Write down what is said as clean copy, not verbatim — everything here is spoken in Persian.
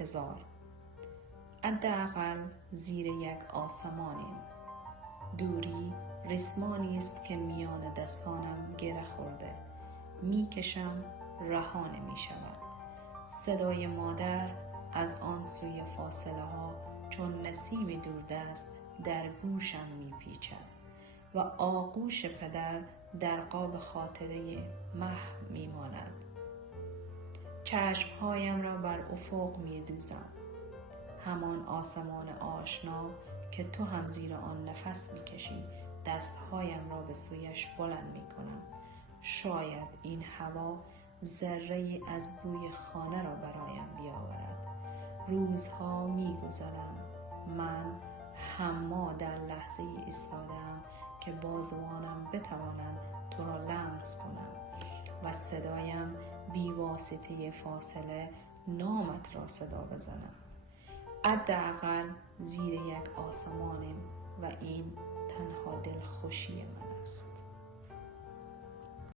انتظار. حداقل زیر یک آسمانیم. دوری ریسمانی است که میان دستانم گره خورده. میکشم، رها نمیشود. صدای مادر از آن سوی فاصله ها چون نسیم دوردست در گوشم میپیچد و آغوش پدر در قاب خاطره محو میماند. چشمهایم را بر افق میدوزم. همان آسمان آشنا که تو هم زیر آن نفس میکشی. دستهایم را به سویش بلند میکنم. شاید این هوا ذره‌ای از بوی خانه را برایم بیاورد. روزها میگذرند. من حما در لحظه ای ایستادم که بازوانم بتوانند تو را لمس کنم و صدایم بی واسطه فاصله نامت را صدا بزنم. حداقل زیر یک آسمانیم و این تنها دلخوشی